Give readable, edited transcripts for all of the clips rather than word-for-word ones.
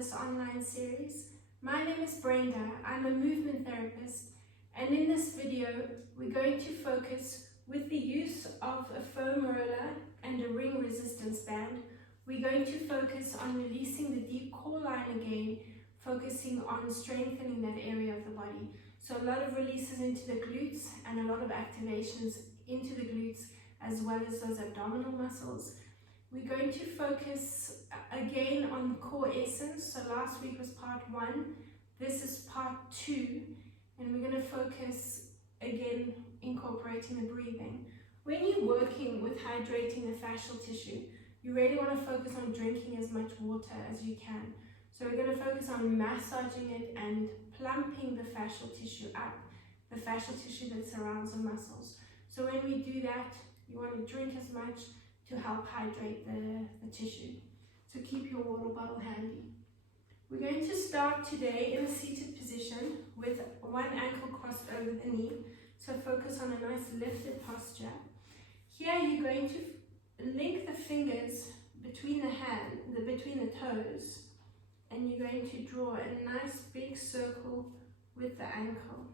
this online series. My name is Brenda. I'm a movement therapist, and in this video we're going to focus with the use of a foam roller and a ring resistance band. We're going to focus on releasing the deep core line again, focusing on strengthening that area of the body. So a lot of releases into the glutes and a lot of activations into the glutes as well as those abdominal muscles. We're going to focus again on core essence. So last week was part 1. This is part 2. And we're going to focus again incorporating the breathing. When you're working with hydrating the fascial tissue, you really want to focus on drinking as much water as you can. So we're going to focus on massaging it and plumping the fascial tissue up, the fascial tissue that surrounds the muscles. So when we do that, you want to drink as much to help hydrate the tissue. So keep your water bottle handy. We're going to start today in a seated position with one ankle crossed over the knee. So focus on a nice lifted posture. Here you're going to link the fingers between between the toes, and you're going to draw a nice big circle with the ankle.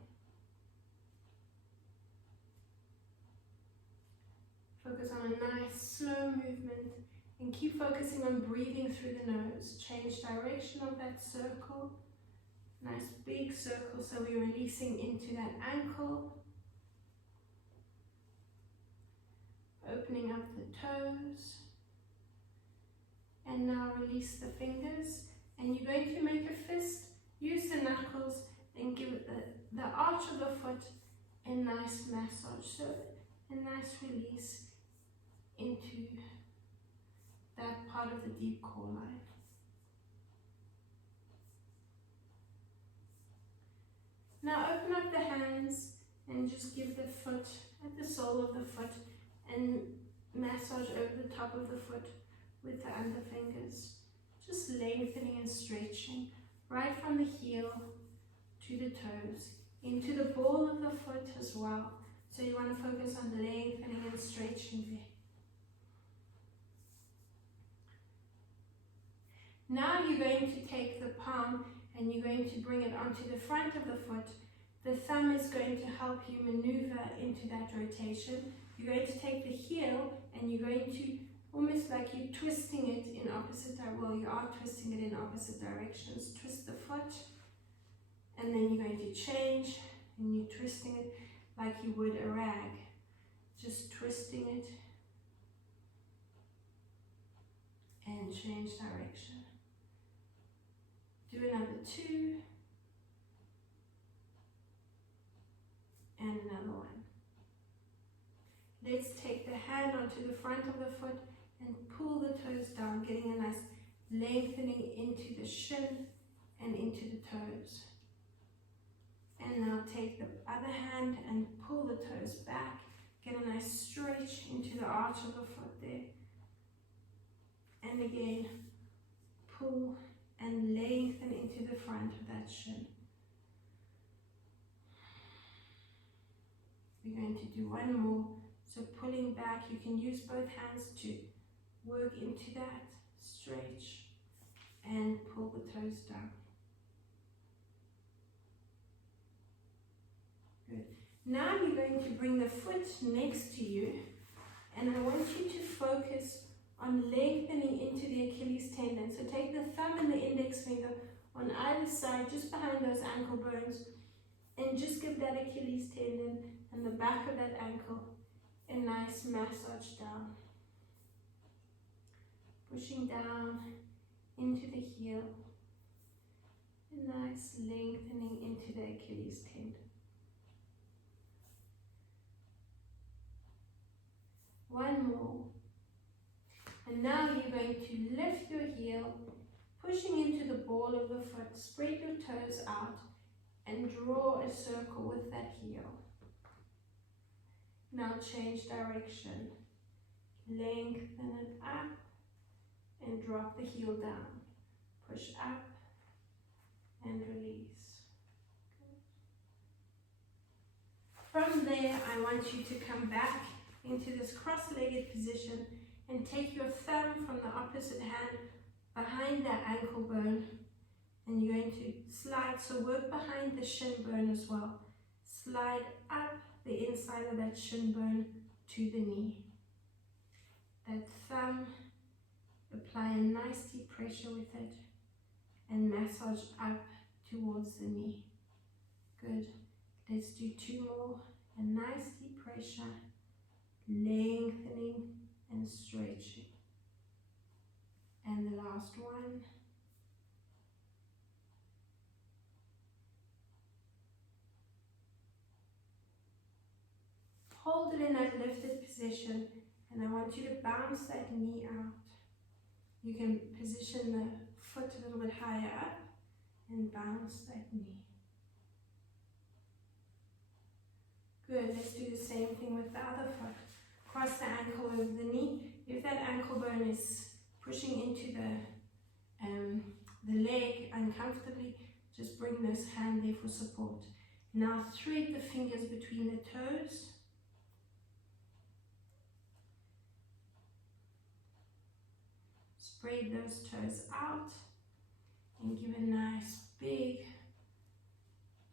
Focus on a nice slow movement and keep focusing on breathing through the nose. Change direction of that circle. Nice big circle, so we're releasing into that ankle. Opening up the toes. And now release the fingers. And you're going to make a fist. Use the knuckles and give it the arch of the foot a nice massage. So a nice release into that part of the deep core line. Now open up the hands and just give the foot at the sole of the foot and massage over the top of the foot with the under fingers. Just lengthening and stretching right from the heel to the toes, into the ball of the foot as well. So you want to focus on lengthening and stretching there. Now you're going to take the palm and you're going to bring it onto the front of the foot. The thumb is going to help you maneuver into that rotation. You're going to take the heel and you're going to, almost like you're twisting it in opposite directions. Well, you are twisting it in opposite directions. Twist the foot and then you're going to change and you're twisting it like you would a rag. Just twisting it and change direction. Do another 2 and another 1. Let's take the hand onto the front of the foot and pull the toes down, getting a nice lengthening into the shin and into the toes. And now take the other hand and pull the toes back, get a nice stretch into the arch of the foot there. And again, pull and lengthen into the front of that shin. We're going to do one more. So pulling back, you can use both hands to work into that, stretch, and pull the toes down. Good. Now you're going to bring the foot next to you, and I want you to focus on lengthening into the Achilles tendon. So take the thumb and the index finger on either side, just behind those ankle bones, and just give that Achilles tendon and the back of that ankle a nice massage down. Pushing down into the heel, a nice lengthening into the Achilles tendon. One more. And now you're going to lift your heel, pushing into the ball of the foot, spread your toes out and draw a circle with that heel. Now change direction, lengthen it up and drop the heel down. Push up and release. From there, I want you to come back into this cross-legged position and take your thumb from the opposite hand behind that ankle bone And you're going to slide, so work behind the shin bone as well. Slide up the inside of that shin bone to the knee. That thumb, apply a nice deep pressure with it and massage up towards the knee. Good. Let's do 2 more. A nice deep pressure, lengthening and stretching. And the last one. Hold it in that lifted position, and I want you to bounce that knee out. You can position the foot a little bit higher up and bounce that knee. Good, let's do the same thing with the other foot. Cross the ankle over the knee. If that ankle bone is pushing into the leg uncomfortably, just bring this hand there for support. Now thread the fingers between the toes. Spread those toes out and give a nice big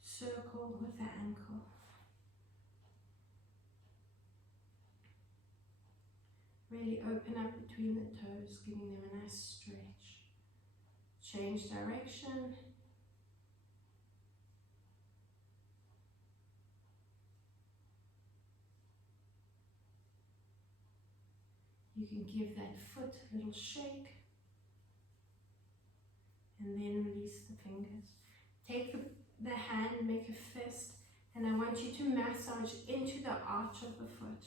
circle with the ankle. Really open up between the toes, giving them a nice stretch. Change direction. You can give that foot a little shake and then release the fingers. Take the hand, make a fist, and I want you to massage into the arch of the foot.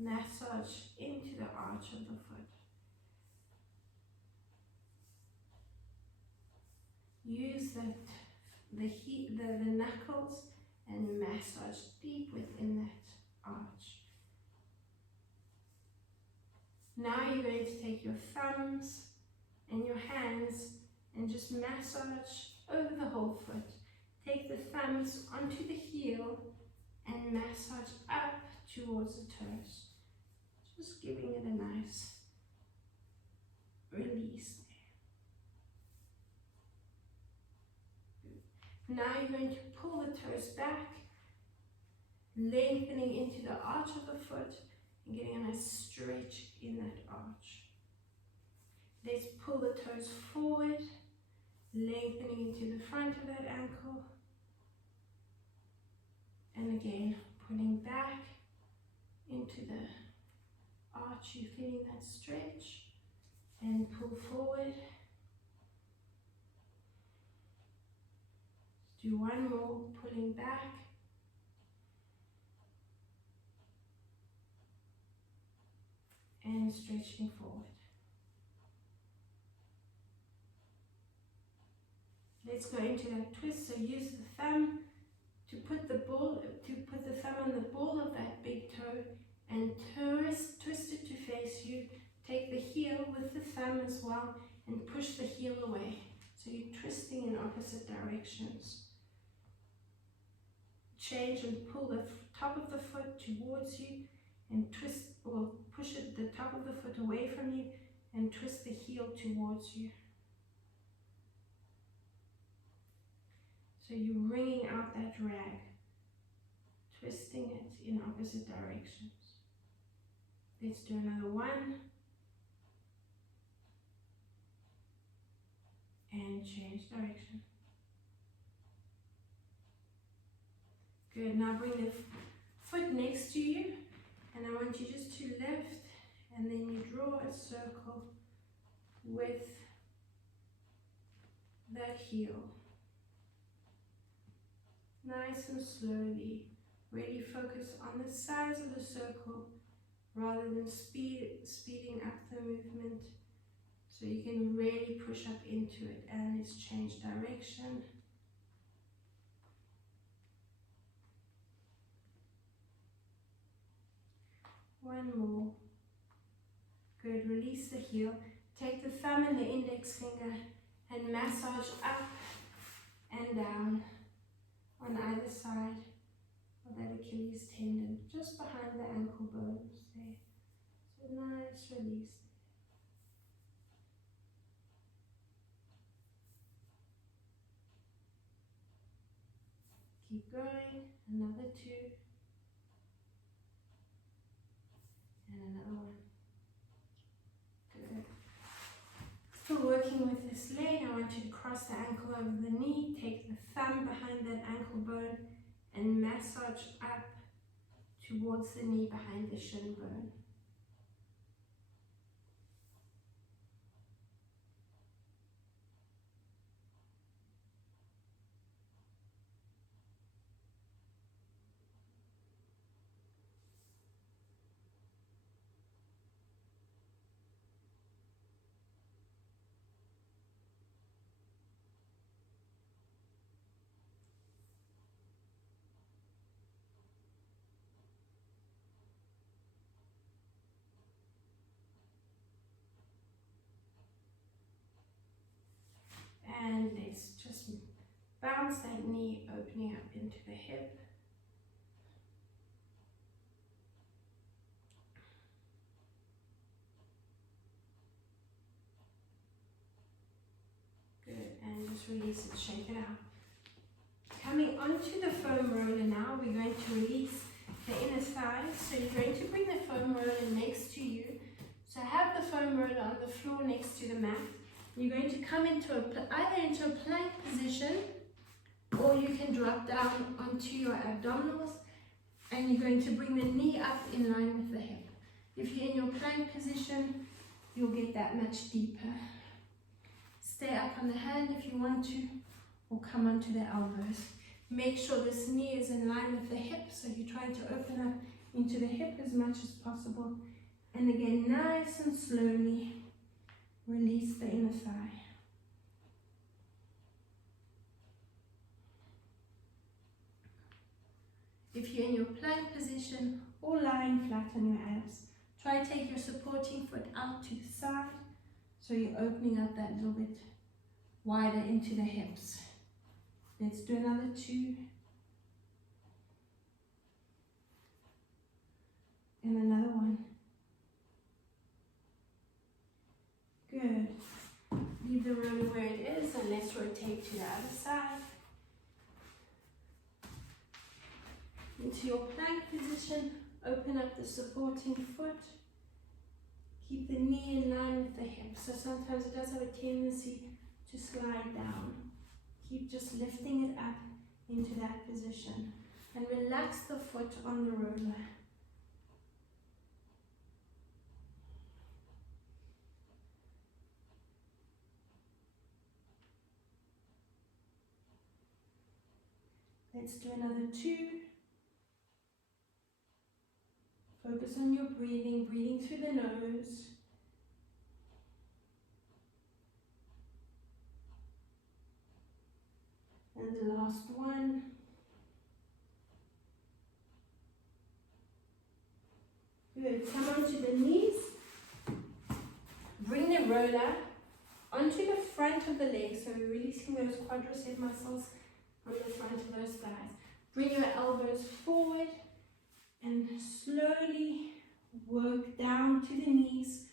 Massage into the arch of the foot. Use the knuckles and massage deep within that arch. Now you're going to take your thumbs and your hands and just massage over the whole foot. Take the thumbs onto the heel and massage up towards the toes. Just giving it a nice release there. Now you're going to pull the toes back, lengthening into the arch of the foot and getting a nice stretch in that arch. Let's pull the toes forward, lengthening into the front of that ankle. And again, pulling back into the arch, you're feeling that stretch, and pull forward. Do one more, pulling back. And stretching forward. Let's go into that twist. So use the thumb to put the thumb on the ball of that big toe and twist it to face you. Take the heel with the thumb as well and push the heel away. So you're twisting in opposite directions. Change and pull the top of the foot towards you and twist, or push the top of the foot away from you and twist the heel towards you. So you're wringing out that rag, twisting it in opposite directions. Let's do another one. And change direction. Good, now bring the foot next to you, and I want you just to lift, and then you draw a circle with that heel. Nice and slowly, really focus on the size of the circle rather than speeding up the movement, so you can really push up into it. And let's change direction. One more. Good, release the heel. Take the thumb and the index finger and massage up and down on either side of that Achilles tendon, just behind the ankle bones there. So nice release. keep going. Another 2. And another one. Good. Still working with this leg. I want you to cross the ankle over the knee. Take the thumb behind that ankle bone and massage up towards the knee behind the shin bone. And let's just bounce that knee, opening up into the hip. Good, and just release it, shake it out. Coming onto the foam roller now, we're going to release the inner thigh. So you're going to bring the foam roller next to you. So have the foam roller on the floor next to the mat. You're going to come into either into a plank position, or you can drop down onto your abdominals, and you're going to bring the knee up in line with the hip. If you're in your plank position, you'll get that much deeper. Stay up on the hand if you want to, or come onto the elbows. Make sure this knee is in line with the hip, so you're trying to open up into the hip as much as possible. And again, nice and slowly, release the inner thigh. If you're in your plank position or lying flat on your abs, try to take your supporting foot out to the side, so you're opening up that little bit wider into the hips. Let's do another 2. And another 1. Good. Leave the roller where it is, and let's rotate to the other side. Into your plank position, open up the supporting foot. Keep the knee in line with the hip. So sometimes it does have a tendency to slide down. Keep just lifting it up into that position. And relax the foot on the roller. Let's do another 2. Focus on your breathing, breathing through the nose. And the last 1. Good. Come onto the knees. Bring the roller onto the front of the leg. So we're releasing those quadricep muscles on the front of those thighs. Bring your elbows forward and slowly work down to the knees.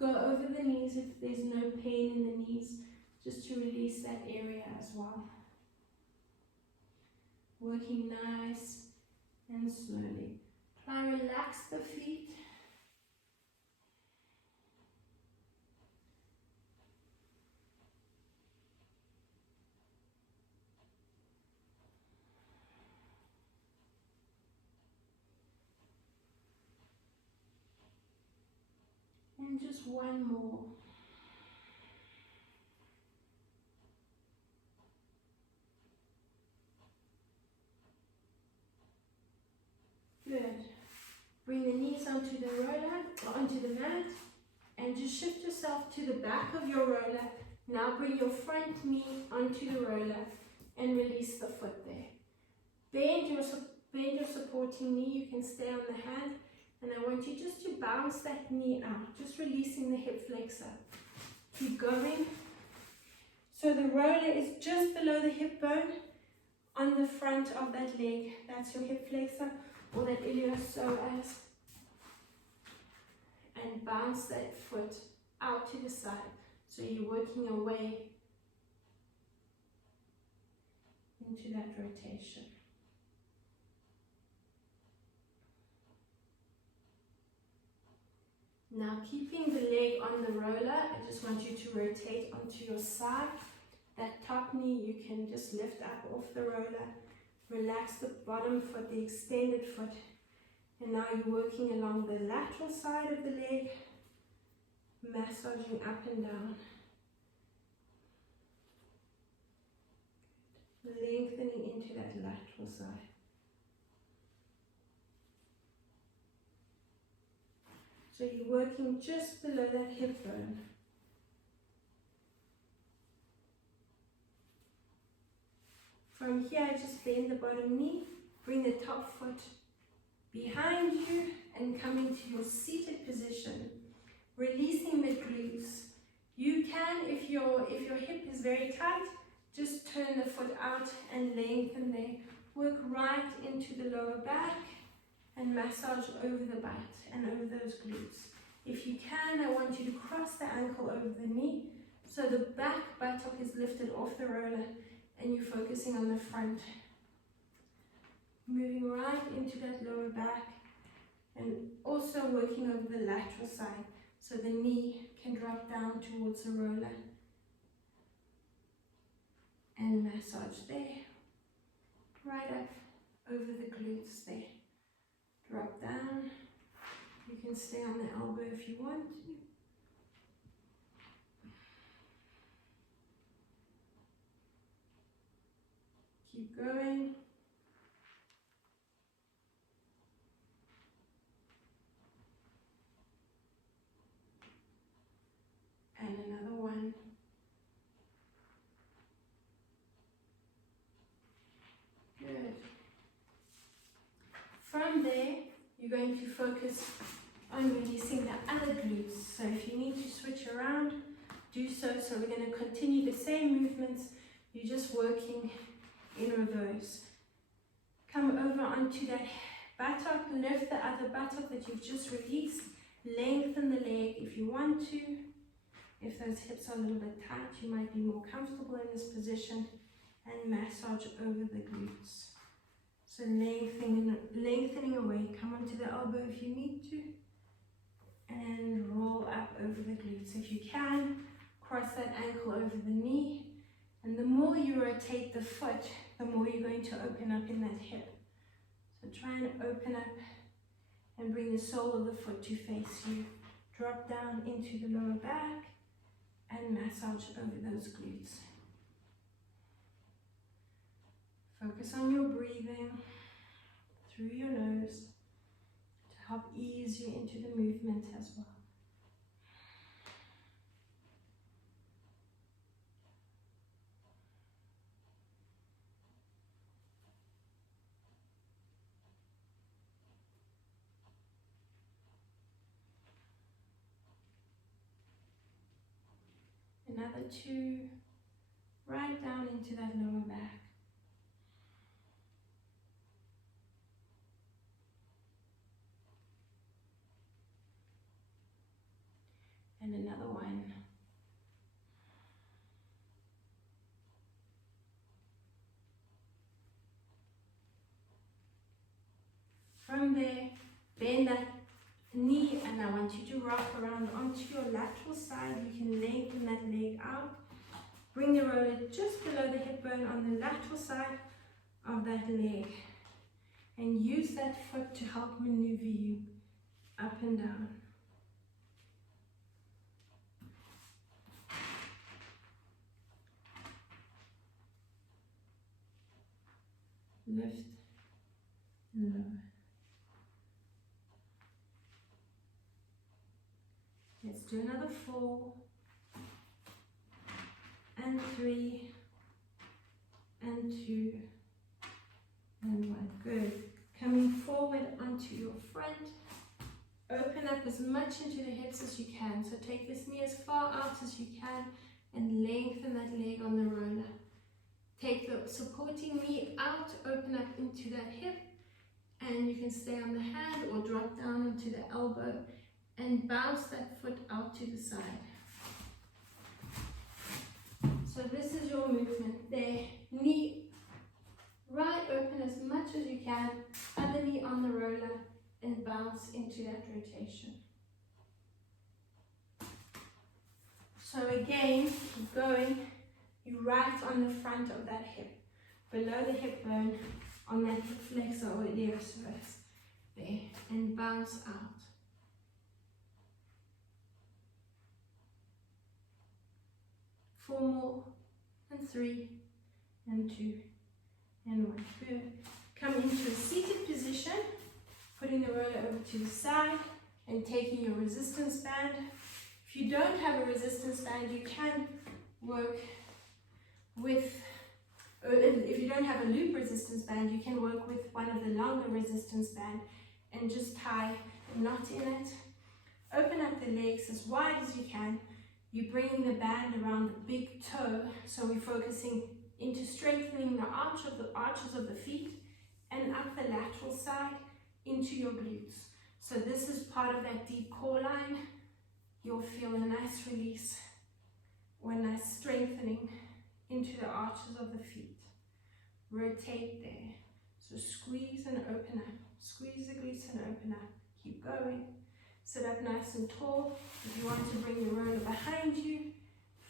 Go over the knees if there's no pain in the knees, just to release that area as well. Working nice and slowly. Try and relax the feet. And just 1 more. Good. Bring the knees onto the roller, or onto the mat, and just shift yourself to the back of your roller. Now bring your front knee onto the roller and release the foot there. Bend your supporting knee. You can stay on the hand. And I want you just to bounce that knee out, just releasing the hip flexor. Keep going. So the roller is just below the hip bone on the front of that leg. That's your hip flexor, or that iliopsoas. And bounce that foot out to the side. So you're working your way into that rotation. Now keeping the leg on the roller, I just want you to rotate onto your side. That top knee you can just lift up off the roller. Relax the bottom foot, the extended foot. And now you're working along the lateral side of the leg, massaging up and down. Lengthening into that lateral side. So you're working just below that hip bone. From here, just bend the bottom knee, bring the top foot behind you and come into your seated position, releasing the glutes. You can, if your hip is very tight, just turn the foot out and lengthen there. Work right into the lower back and massage over the butt and over those glutes. If you can, I want you to cross the ankle over the knee so the back buttock is lifted off the roller and you're focusing on the front. Moving right into that lower back and also working over the lateral side so the knee can drop down towards the roller. And massage there, right up over the glutes there. Drop down. You can stay on the elbow if you want to. Keep going. And another one. Good. From there, you're going to focus on releasing the other glutes. So if you need to switch around, do so. So we're going to continue the same movements. You're just working in reverse. Come over onto that buttock, lift the other buttock that you've just released. Lengthen the leg if you want to. If those hips are a little bit tight, you might be more comfortable in this position. And massage over the glutes. So lengthening away. Come onto the elbow if you need to. And roll up over the glutes. If you can, cross that ankle over the knee. And the more you rotate the foot, the more you're going to open up in that hip. So try and open up and bring the sole of the foot to face you. Drop down into the lower back and massage over those glutes. Focus on your breathing through your nose to help ease you into the movement as well. Another two, right down into that lower back. And another one. From there, bend that knee and I want you to rock around onto your lateral side. You can lengthen that leg out. Bring the roller just below the hip bone on the lateral side of that leg. And use that foot to help maneuver you up and down. Lift and lower. Let's do another 4 and 3 and 2 and 1. Good. Coming forward onto your front. Open up as much into the hips as you can. So take this knee as far out as you can and lengthen that leg on the roller. Take the supporting knee out, open up into that hip, and you can stay on the hand or drop down into the elbow and bounce that foot out to the side. So this is your movement there. Knee right open as much as you can, other knee on the roller, and bounce into that rotation. So again, keep going. You right on the front of that hip, below the hip bone, on that hip flexor or iliopsoas. There, and bounce out. Four more, and 3, and 2, and 1. Good. Come into a seated position, putting the roller over to the side, and taking your resistance band. If you don't have a resistance band, you can work with, if you don't have a loop resistance band, you can work with one of the longer resistance band and just tie a knot in it. Open up the legs as wide as you can. You're bringing the band around the big toe, so we're focusing into strengthening the arches of the feet and up the lateral side into your glutes. So this is part of that deep core line. You'll feel a nice release or a nice strengthening into the arches of the feet. Rotate there. So squeeze and open up. Squeeze the glutes and open up. Keep going. Sit up nice and tall. If you want to bring your roller behind you,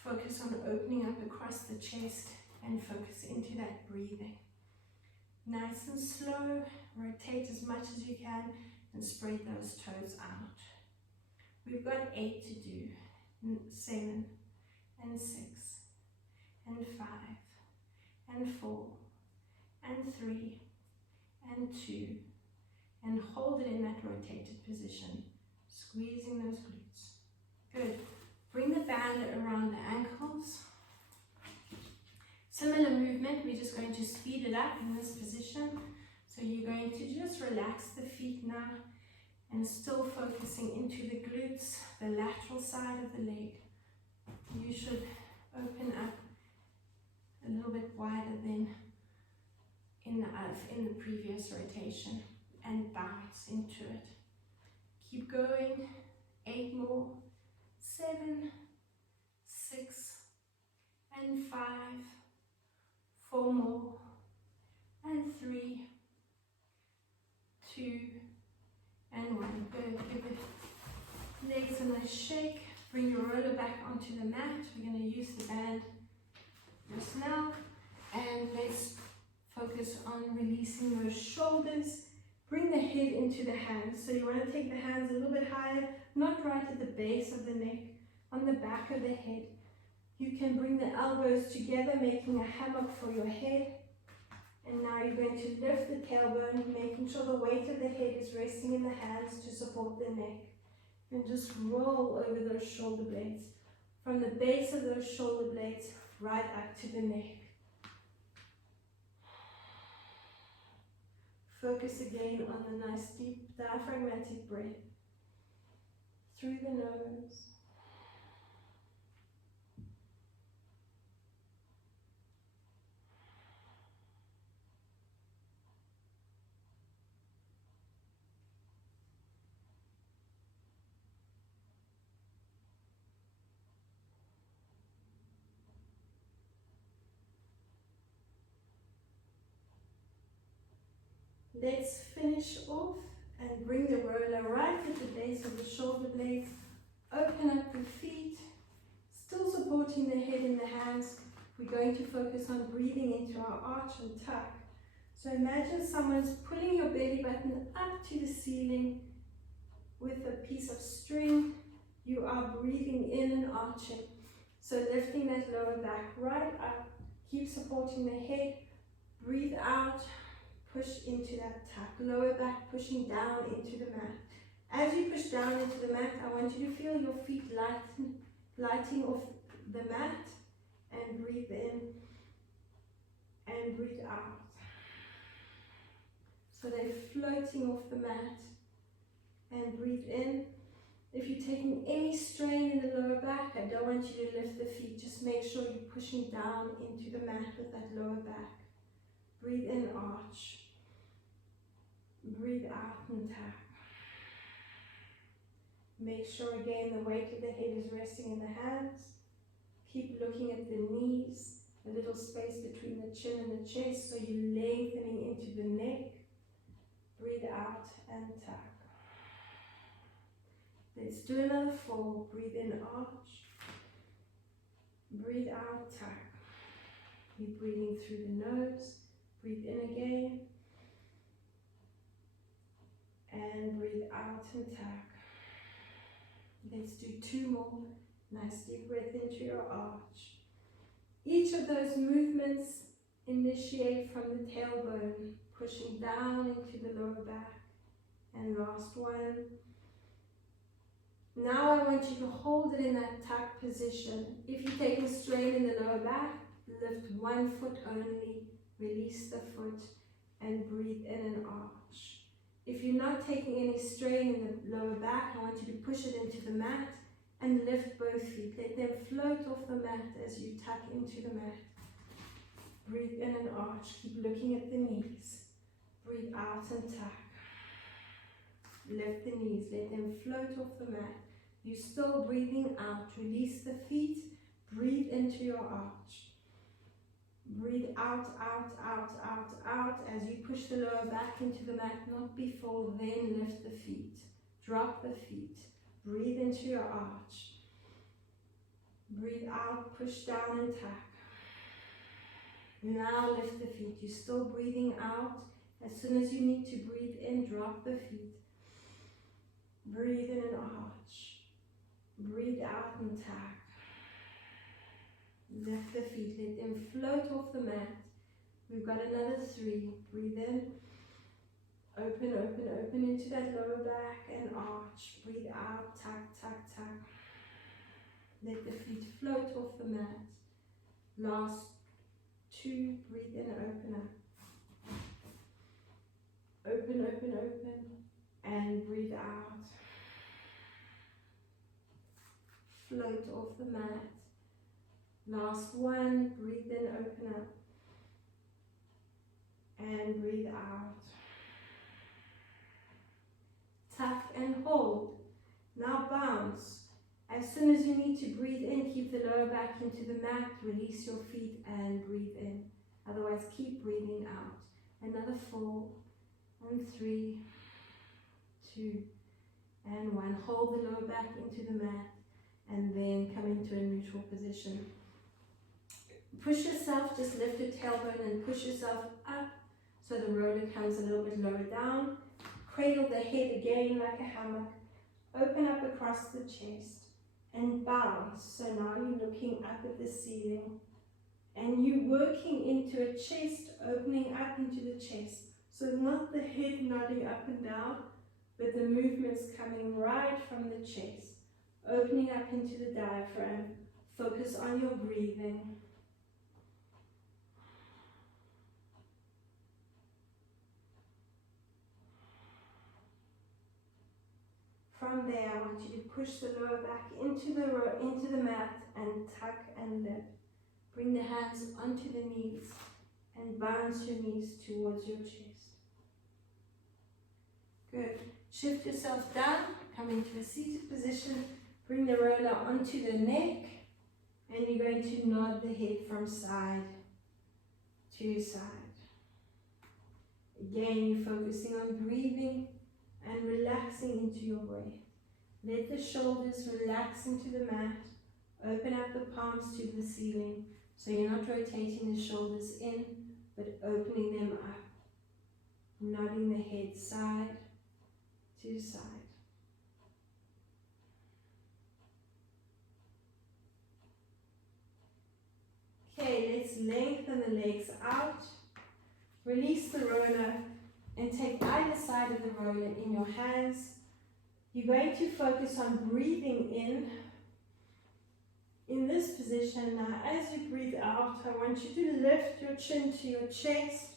focus on opening up across the chest and focus into that breathing. Nice and slow. Rotate as much as you can and spread those toes out. We've got 8 to do. 7 and 6 and 5 and 4 and 3 and 2, and hold it in that rotated position, squeezing those glutes. Good. Bring the band around the ankles. Similar movement, we're just going to speed it up in this position. So you're going to just relax the feet now and still focusing into the glutes, the lateral side of the leg. You should open up a little bit wider than in the previous rotation and bounce into it. Keep going. 8 more. 7, 6, and 5. 4 more. And 3, 2, and 1. Good. Give the legs a nice shake. Bring your roller back onto the mat. We're going to use the band just now. And let's focus on releasing those shoulders. Bring the head into the hands. So you want to take the hands a little bit higher, not right at the base of the neck, on the back of the head. You can bring the elbows together, making a hammock for your head. And now you're going to lift the tailbone, making sure the weight of the head is resting in the hands to support the neck. And just roll over those shoulder blades, from the base of those shoulder blades right up to the neck. Focus again on the nice deep diaphragmatic breath through the nose. Let's finish off and bring the roller right at the base of the shoulder blades. Open up the feet, still supporting the head in the hands. We're going to focus on breathing into our arch and tuck. So imagine someone's pulling your belly button up to the ceiling with a piece of string. You are breathing in and arching. So lifting that lower back right up. Keep supporting the head. Breathe out. Push into that tuck, lower back pushing down into the mat. As you push down into the mat, I want you to feel your feet lighting off the mat, and breathe in and breathe out. So they're floating off the mat, and breathe in. If you're taking any strain in the lower back, I don't want you to lift the feet. Just make sure you're pushing down into the mat with that lower back. Breathe in, arch. Breathe out and tuck. Make sure again the weight of the head is resting in the hands. Keep looking at the knees, a little space between the chin and the chest, so you're lengthening into the neck. Breathe out and tuck. Let's do another 4. Breathe in, arch. Breathe out, tuck. Keep breathing through the nose. Breathe in again. And breathe out and tuck. Let's do 2 more. Nice deep breath into your arch. Each of those movements initiate from the tailbone, pushing down into the lower back. And last one. Now I want you to hold it in that tuck position. If you're taking strain in the lower back, lift 1 foot only, release the foot, and breathe in an arch. If you're not taking any strain in the lower back, I want you to push it into the mat and lift both feet. Let them float off the mat as you tuck into the mat. Breathe in an arch. Keep looking at the knees. Breathe out and tuck. Lift the knees. Let them float off the mat. You're still breathing out. Release the feet. Breathe into your arch. Breathe out, out, out, out, out as you push the lower back into the mat, not before, then lift the feet. Drop the feet. Breathe into your arch. Breathe out, push down and tuck. Now lift the feet. You're still breathing out. As soon as you need to breathe in, drop the feet. Breathe in an arch. Breathe out and tuck. Lift the feet, let them float off the mat. We've got another 3. Breathe in. Open, open, open into that lower back and arch. Breathe out, tuck, tuck, tuck. Let the feet float off the mat. Last 2. Breathe in, open up. Open, open, open. And breathe out. Float off the mat. Last 1, breathe in, open up, and breathe out. Tuck and hold. Now bounce. As soon as you need to breathe in, keep the lower back into the mat, release your feet and breathe in. Otherwise, keep breathing out. Another 4, and 3, 2, and 1. Hold the lower back into the mat, and then come into a neutral position. Push yourself, just lift your tailbone and push yourself up so the roller comes a little bit lower down. Cradle the head again like a hammock. Open up across the chest and bounce. So now you're looking up at the ceiling and you're working into a chest, opening up into the chest. So not the head nodding up and down, but the movement's coming right from the chest. Opening up into the diaphragm. Focus on your breathing. From there, I want you to push the lower back into the mat and tuck and lift. Bring the hands onto the knees and bounce your knees towards your chest. Good. Shift yourself down, come into a seated position. Bring the roller onto the neck and you're going to nod the head from side to side. Again, you're focusing on breathing and relaxing into your breath. Let the shoulders relax into the mat. Open up the palms to the ceiling. So you're not rotating the shoulders in, but opening them up. Nodding the head side to side. Okay, let's lengthen the legs out. Release the roller and take either side of the roller in your hands. You're going to focus on breathing in this position. Now, as you breathe out, I want you to lift your chin to your chest,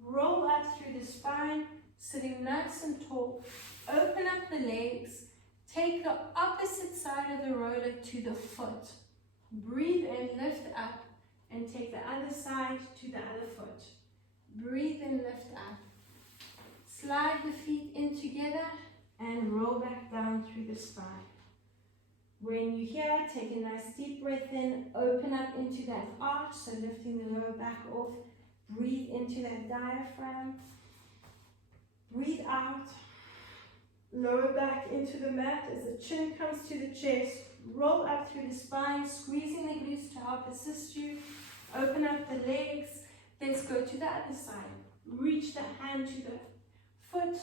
roll up through the spine, sitting nice and tall. Open up the legs. Take the opposite side of the roller to the foot. Breathe and lift up, and take the other side to the other foot. Breathe and lift up. Slide the feet in together and roll back down through the spine. When you're here, take a nice deep breath in, open up into that arch, so lifting the lower back off. Breathe into that diaphragm. Breathe out. Lower back into the mat as the chin comes to the chest. Roll up through the spine, squeezing the glutes to help assist you. Open up the legs. Let's go to the other side. Reach the hand to the foot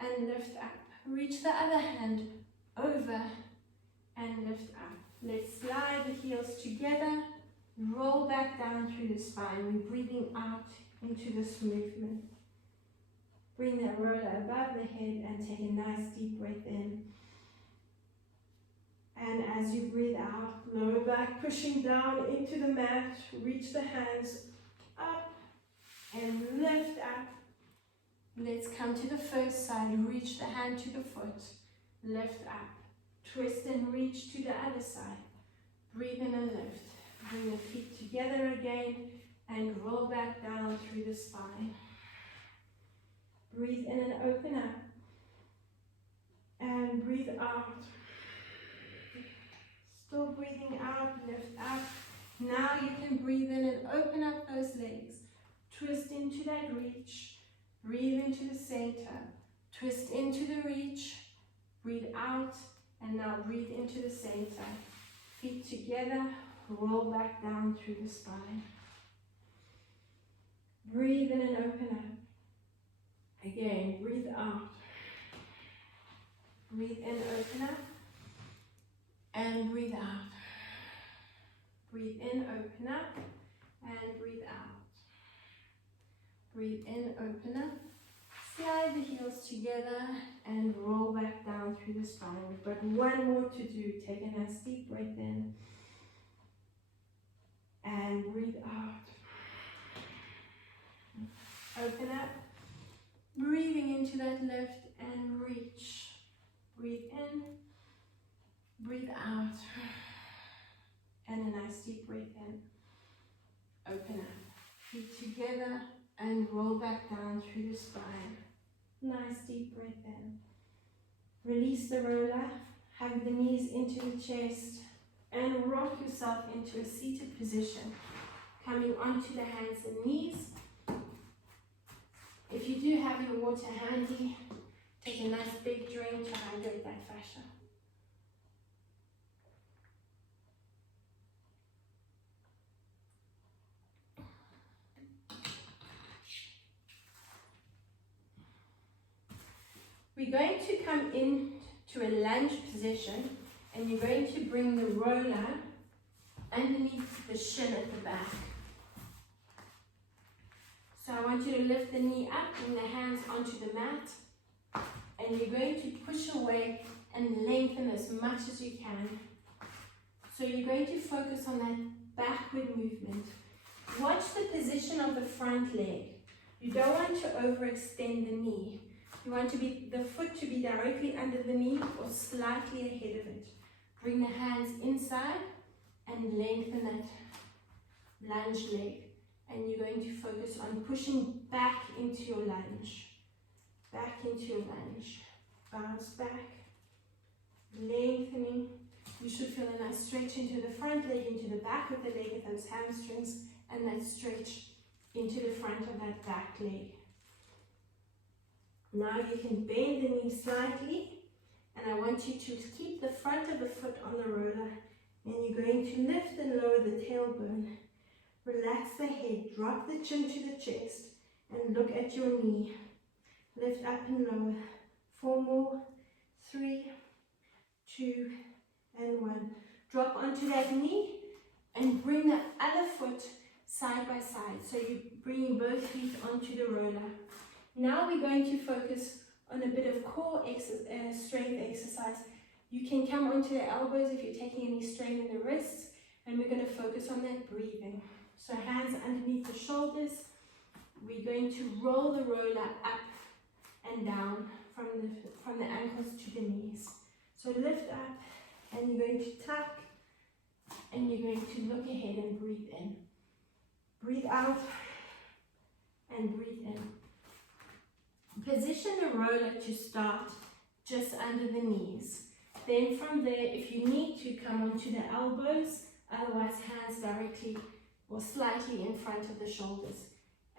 and lift up. Reach the other hand over and lift up. Let's slide the heels together. Roll back down through the spine. We're breathing out into this movement. Bring that roller above the head and take a nice deep breath in. And as you breathe out, lower back, pushing down into the mat. Reach the hands up and lift up. Let's come to the first side. Reach the hand to the foot. Lift up. Twist and reach to the other side. Breathe in and lift. Bring the feet together again and roll back down through the spine. Breathe in and open up. And breathe out. Still breathing out, lift up. Now you can breathe in and open up those legs. Twist into that reach. Breathe into the center. Twist into the reach. Breathe out. And now breathe into the center. Feet together. Roll back down through the spine. Breathe in and open up. Again, breathe out. Breathe in, open up. And breathe out. Breathe in, open up. And breathe out. Breathe in, open up. Slide the heels together and roll back down through the spine. We've got one more to do. Take a nice deep breath in. And breathe out. Open up. Breathing into that lift and reach. Breathe in. Breathe out. And a nice deep breath in. Open up. Feet together and roll back down through the spine. Nice deep breath in. Release the roller. Hug the knees into the chest. And rock yourself into a seated position. Coming onto the hands and knees. If you do have your water handy, take a nice big drink to hydrate that fascia. We're going to come into a lunge position, and you're going to bring the roller underneath the shin at the back. So I want you to lift the knee up, bring the hands onto the mat, and you're going to push away and lengthen as much as you can. So you're going to focus on that backward movement. Watch the position of the front leg. You don't want to overextend the knee. You want the foot to be directly under the knee or slightly ahead of it. Bring the hands inside and lengthen that lunge leg. And you're going to focus on pushing back into your lunge. Back into your lunge. Bounce back. Lengthening. You should feel a nice stretch into the front leg, into the back of the leg with those hamstrings, and that stretch into the front of that back leg. Now you can bend the knee slightly, and I want you to keep the front of the foot on the roller, and you're going to lift and lower the tailbone. Relax the head, drop the chin to the chest, and look at your knee. Lift up and lower. 4 more, 3, 2, and 1. Drop onto that knee, and bring the other foot side by side. So you're bringing both feet onto the roller. Now we're going to focus on a bit of core strength exercise. You can come onto the elbows if you're taking any strain in the wrists, and we're going to focus on that breathing. So hands underneath the shoulders. We're going to roll the roller up and down from the ankles to the knees. So lift up, and you're going to tuck, and you're going to look ahead and breathe in. Breathe out and breathe in. Position the roller to start just under the knees. Then from there, if you need to, come onto the elbows, otherwise hands directly or slightly in front of the shoulders.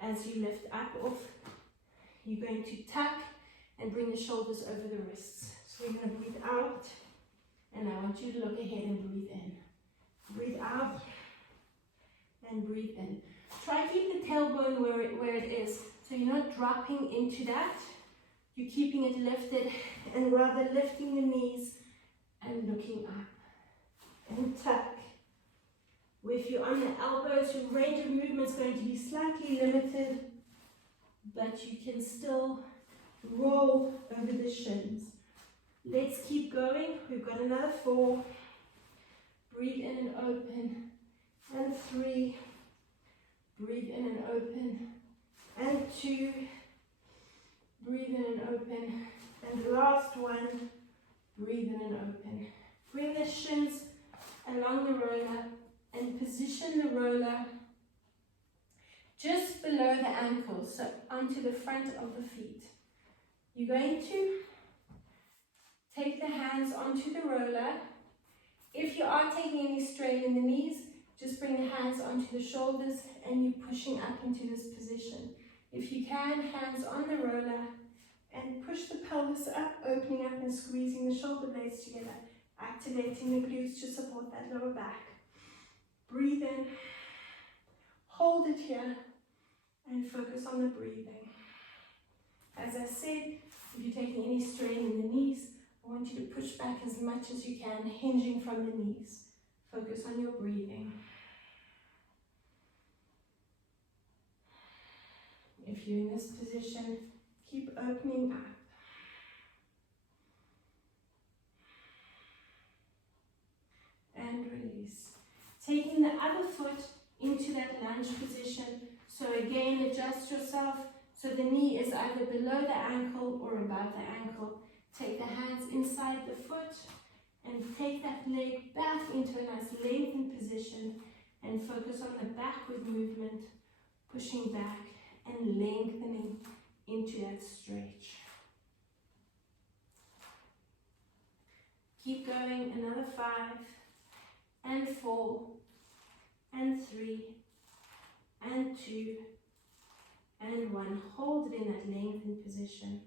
As you lift up off, you're going to tuck and bring the shoulders over the wrists. So we're going to breathe out, and I want you to look ahead and breathe in. Breathe out and breathe in. Try to keep the tailbone where it is, so you're not dropping into that. You're keeping it lifted and rather lifting the knees and looking up. And tuck. If you're on the elbows, your range of movement is going to be slightly limited, but you can still roll over the shins. Let's keep going. We've got another 4. Breathe in and open. And 3. Breathe in and open. And 2. Breathe in and open. And the last one. Breathe in and open. Bring the shins along the roller and position the roller just below the ankles, so onto the front of the feet. You're going to take the hands onto the roller. If you are taking any strain in the knees, just bring the hands onto the shoulders and you're pushing up into this position. If you can, hands on the roller and push the pelvis up, opening up and squeezing the shoulder blades together, activating the glutes to support that lower back. Breathe in, hold it here, and focus on the breathing. As I said, if you're taking any strain in the knees, I want you to push back as much as you can, hinging from the knees. Focus on your breathing. If you're in this position, keep opening up. And release. Taking the other foot into that lunge position. So again, adjust yourself so the knee is either below the ankle or above the ankle. Take the hands inside the foot and take that leg back into a nice lengthened position and focus on the backward movement, pushing back and lengthening into that stretch. Keep going, another 5 and 4 and 3 and 2 and 1. Hold it in that lengthened position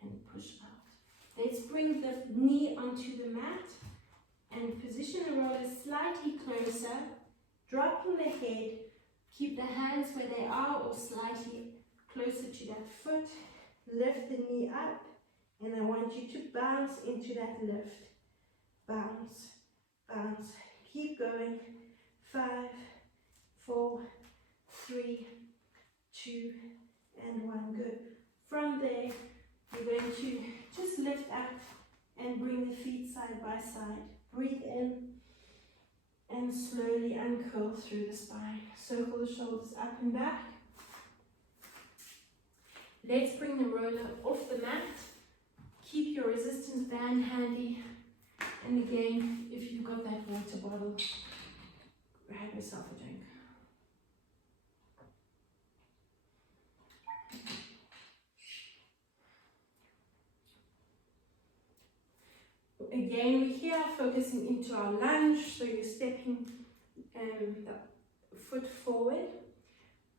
and push out. Let's bring the knee onto the mat and position the roller slightly closer, dropping the head. Keep the hands where they are or slightly closer to that foot. Lift the knee up, and I want you to bounce into that lift. Bounce, bounce. Keep going. 5, 4, 3, 2, and 1. Good. From there, you're going to just lift up and bring the feet side by side. Breathe in and slowly uncurl through the spine. Circle the shoulders up and back. Let's bring the roller off the mat. Keep your resistance band handy. And again, if you've got that water bottle, grab yourself a drink. Again, we're here focusing into our lunge, so you're stepping the foot forward.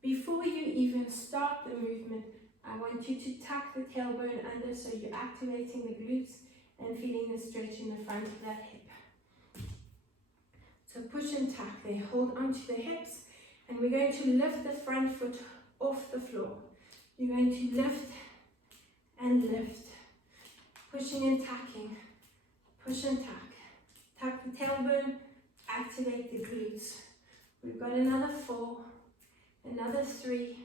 Before you even start the movement, I want you to tuck the tailbone under, so you're activating the glutes and feeling the stretch in the front of that hip. So push and tuck there, hold onto the hips, and we're going to lift the front foot off the floor. You're going to lift and lift, pushing and tucking. Push and tuck. Tuck the tailbone, activate the glutes. We've got another 4, another 3,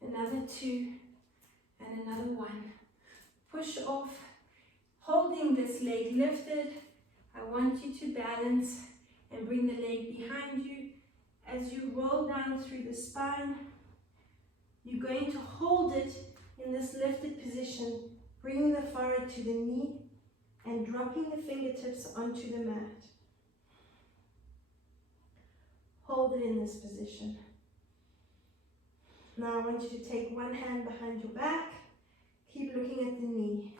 another 2, and another 1. Push off, holding this leg lifted. I want you to balance and bring the leg behind you. As you roll down through the spine, you're going to hold it in this lifted position, bringing the forehead to the knee, and dropping the fingertips onto the mat. Hold it in this position. Now I want you to take one hand behind your back. Keep looking at the knee.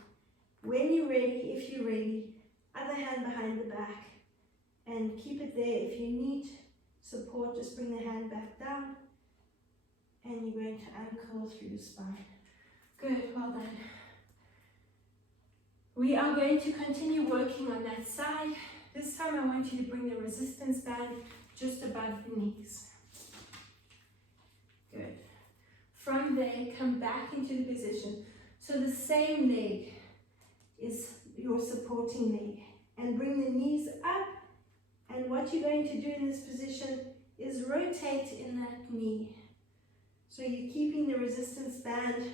When you're ready, if you're ready, other hand behind the back. And keep it there. If you need support, just bring the hand back down. And you're going to uncurl through the spine. Good, well done. We are going to continue working on that side. This time I want you to bring the resistance band just above the knees. Good. From there, come back into the position. So the same leg is your supporting leg. And bring the knees up. And what you're going to do in this position is rotate in that knee. So you're keeping the resistance band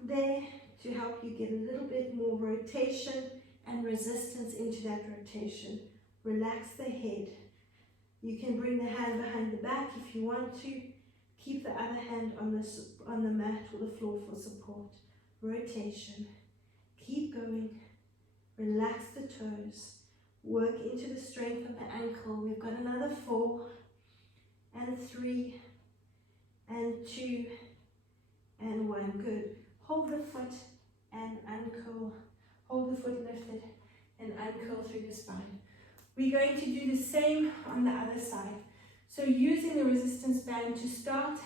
there to help you get a little bit more rotation and resistance into that rotation. Relax the head. You can bring the hand behind the back if you want to. Keep the other hand on the mat or the floor for support. Rotation. Keep going. Relax the toes. Work into the strength of the ankle. We've got another 4 and 3 and 2 and 1. Good. Hold the foot and uncurl. Hold the foot lifted and uncurl through the spine. We're going to do the same on the other side. So using the resistance band to start,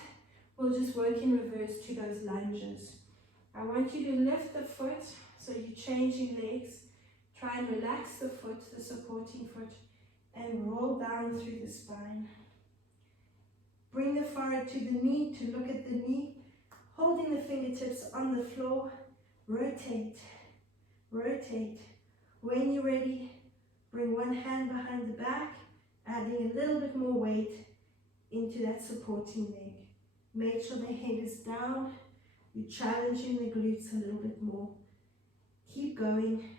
we'll just work in reverse to those lunges. I want you to lift the foot, so you're changing legs. Try and relax the foot, the supporting foot, and roll down through the spine. Bring the forehead to the knee to look at the knee, holding the fingertips on the floor. Rotate, rotate. When you're ready, bring one hand behind the back, adding a little bit more weight into that supporting leg. Make sure the head is down. You're challenging the glutes a little bit more. Keep going.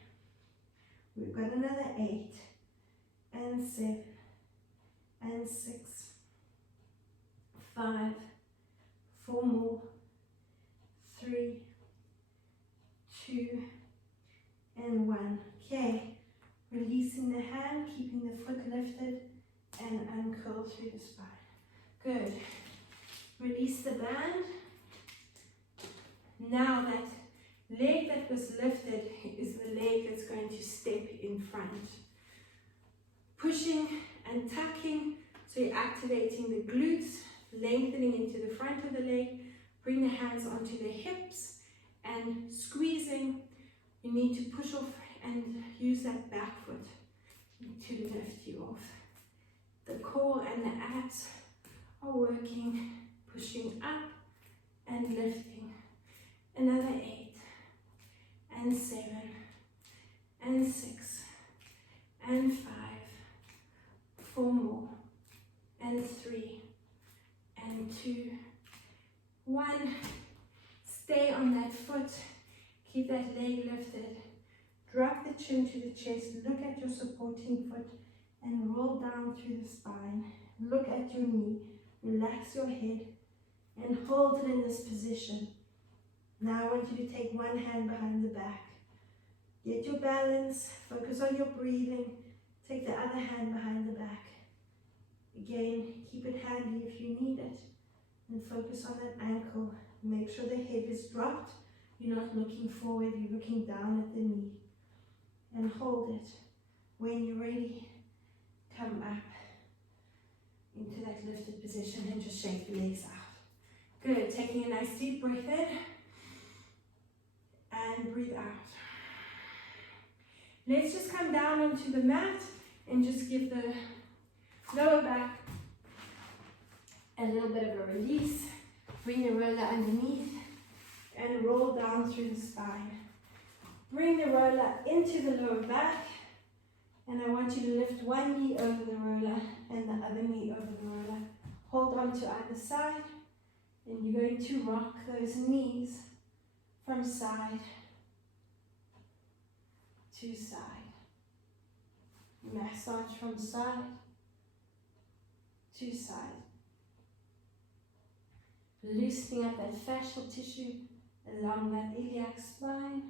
We've got another 8 and 7 and 6, 5, 4 more, 3, 2 and 1. Okay. Releasing the hand, keeping the foot lifted, and uncurl through the spine. Good. Release the band. Now that leg that was lifted is the leg that's going to step in front. Pushing and tucking, so you're activating the glutes, lengthening into the front of the leg. Bring the hands onto the hips and squeezing. You need to push off and use that back foot to lift you off. The core and the abs are working, pushing up and lifting. Another 8 and 7 and 6 and 5, 4 more and 3 and 2, 1. Stay on that foot, keep that leg lifted. Drop the chin to the chest, look at your supporting foot and roll down through the spine. Look at your knee, relax your head and hold it in this position. Now I want you to take one hand behind the back. Get your balance, focus on your breathing. Take the other hand behind the back. Again, keep it handy if you need it. And focus on that ankle. Make sure the head is dropped. You're not looking forward, you're looking down at the knee. And hold it. When you're ready, come up into that lifted position and just shake the legs out. Good, taking a nice deep breath in and breathe out. Let's just come down onto the mat and just give the lower back a little bit of a release. Bring the roller underneath and roll down through the spine. Bring the roller into the lower back, and I want you to lift one knee over the roller and the other knee over the roller. Hold on to either side, and you're going to rock those knees from side to side. Massage from side to side. Loosening up that fascial tissue along that iliac spine.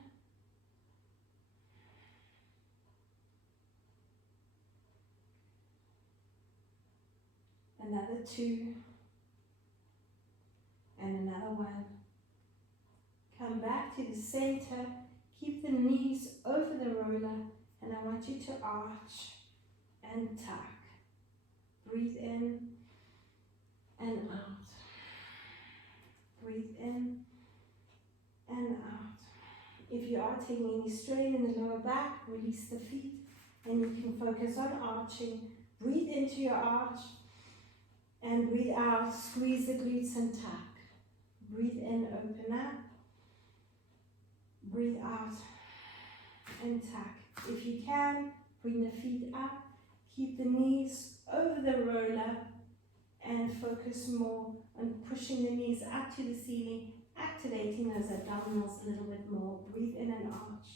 Another 2 and another 1. Come back to the center. Keep the knees over the roller, and I want you to arch and tuck. Breathe in and out. Breathe in and out. If you are taking any strain in the lower back, release the feet and you can focus on arching. Breathe into your arch and breathe out. Squeeze the glutes and tuck. Breathe in, open up. Breathe out and tuck. If you can, bring the feet up. Keep the knees over the roller and focus more on pushing the knees up to the ceiling, activating those abdominals a little bit more. Breathe in and arch.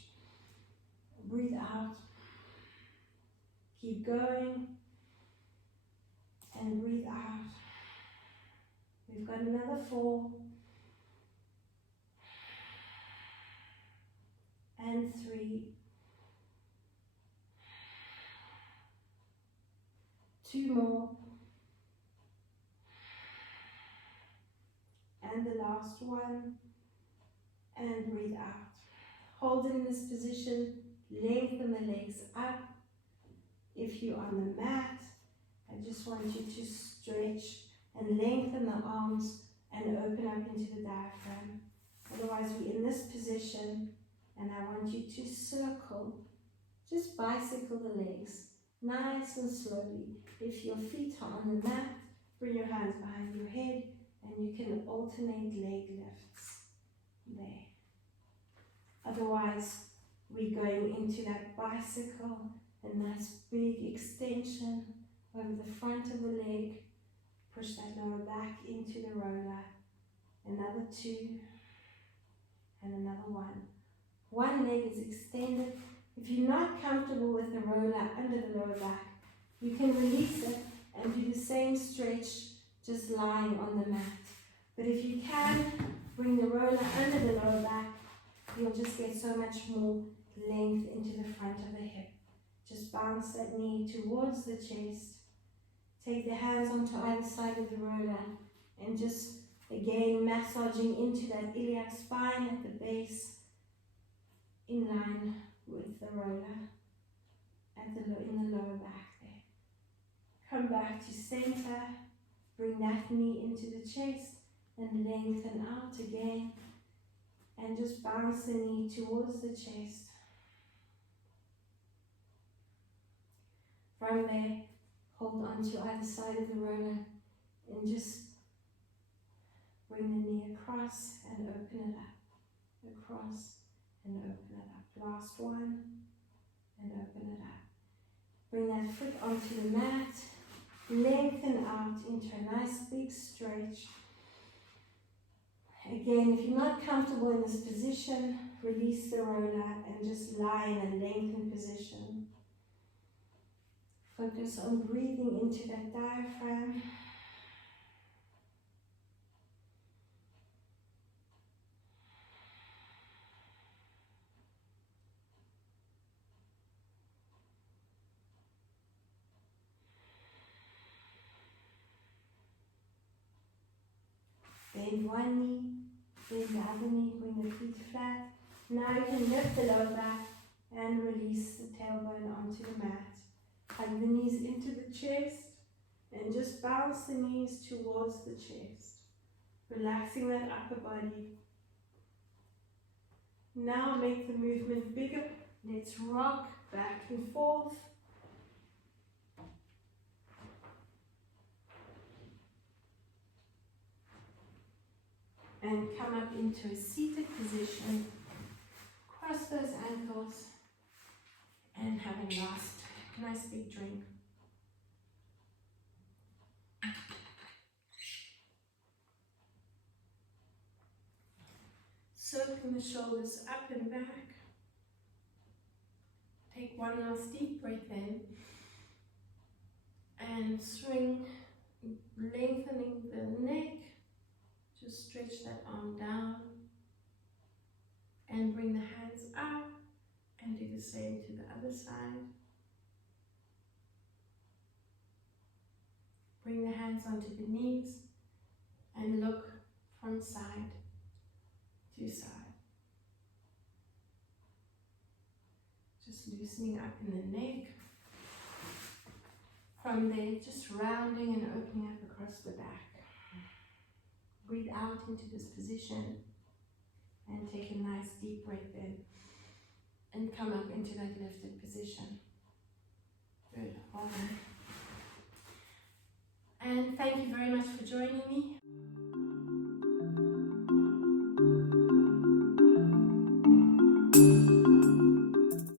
Breathe out. Keep going and breathe out. We've got another 4 and 3, 2 more, and the last one, and breathe out. Hold in this position, lengthen the legs up. If you're on the mat, I just want you to stretch and lengthen the arms and open up into the diaphragm. Otherwise, we're in this position, and I want you to circle, just bicycle the legs, nice and slowly. If your feet are on the mat, bring your hands behind your head, and you can alternate leg lifts there. Otherwise, we're going into that bicycle, a nice big extension over the front of the leg. Push that lower back into the roller. Another 2 and another 1. One leg is extended. If you're not comfortable with the roller under the lower back, you can release it and do the same stretch just lying on the mat. But if you can, bring the roller under the lower back, you'll just get so much more length into the front of the hip. Just bounce that knee towards the chest. Take the hands onto either side of the roller and just again massaging into that iliac spine at the base in line with the roller at in the lower back there. Come back to center, bring that knee into the chest and lengthen out again and just bounce the knee towards the chest. From there, hold on to either side of the roller and just bring the knee across and open it up. Across and open it up. Last one and open it up. Bring that foot onto the mat. Lengthen out into a nice big stretch. Again, if you're not comfortable in this position, release the roller and just lie in a lengthened position. Focus on breathing into that diaphragm. Bend one knee, bend the other knee, bring the feet flat. Now you can lift the lower back and release the tailbone onto the mat. Hug the knees into the chest and just bounce the knees towards the chest, relaxing that upper body. Now make the movement bigger. Let's rock back and forth. And come up into a seated position. Cross those ankles and have a nice big drink. Circling the shoulders up and back. Take one last deep breath in and swing, lengthening the neck. Just stretch that arm down and bring the hands up and do the same to the other side. Bring the hands onto the knees and look from side to side. Just loosening up in the neck. From there, just rounding and opening up across the back. Breathe out into this position And take a nice deep breath in and come up into that lifted position. Good, well done. And thank you very much for joining me.